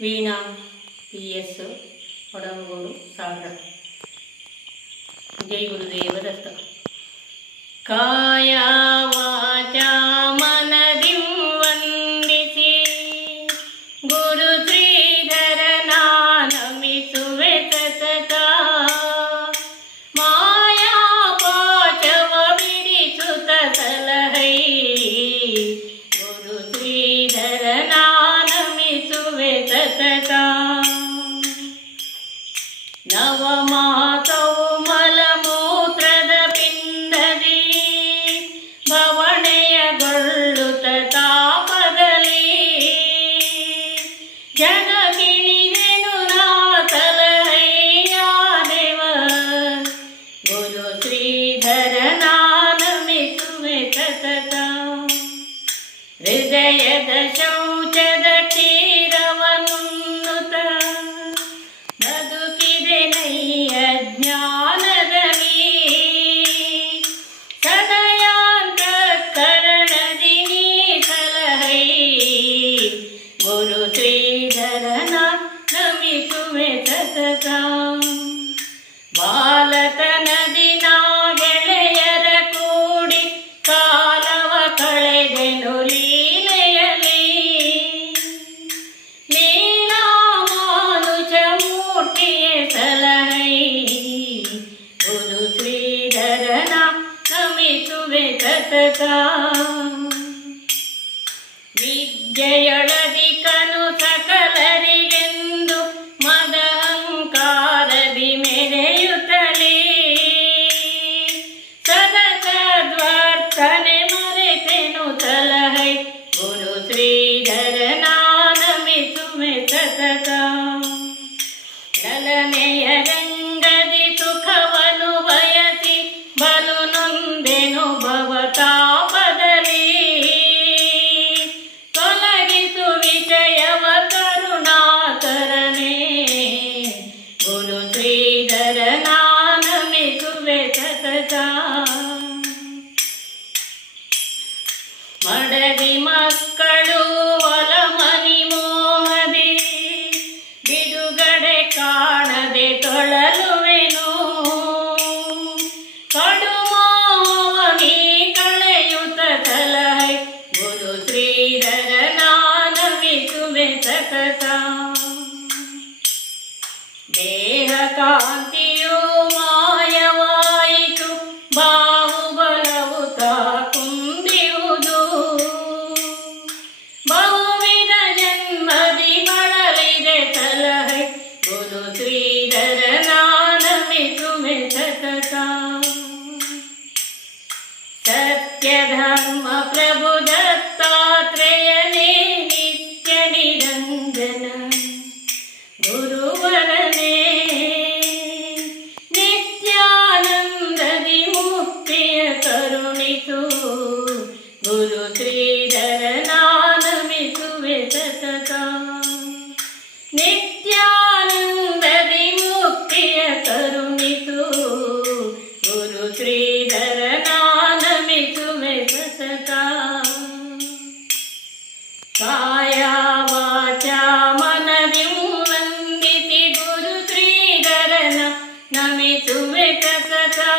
వీణ PS కొడవగూడు Sagar. జై గురుదేవ దత్త. కాయా त्रिधरना न हृदयद चौचद क्षीरवङ्गुता ददु किरे नै अज्ञानदमिदयान्तरी फलहै गुरु त्रिधरनाथमितुमेथता बाल time. ಸತತ ಮಡದಿ ಮಕ್ಕಳು ಒಲಮನಿ ಮೋಹದಿ. ಬಿಡುಗಡೆ ಕಾಣದೆ ತೊಳಲುವೆನು. ಕಡುಮೋಹನಿ ಕಳೆಯುತ ಸಲಹೈ ಗುರು ಶ್ರೀಧರ ನಾನಮಿಸುವೆ ಸತತ. ದೇಹ ಕಾಂತಿಯು धर्म प्रभु दत्तात्रेयने नित्यनिरञ्जन गुरुवरने नित्यानन्दविमुक्तिय करुणितु गुरुश्रीधर गुरुत्रीधरन नमितुमे तथा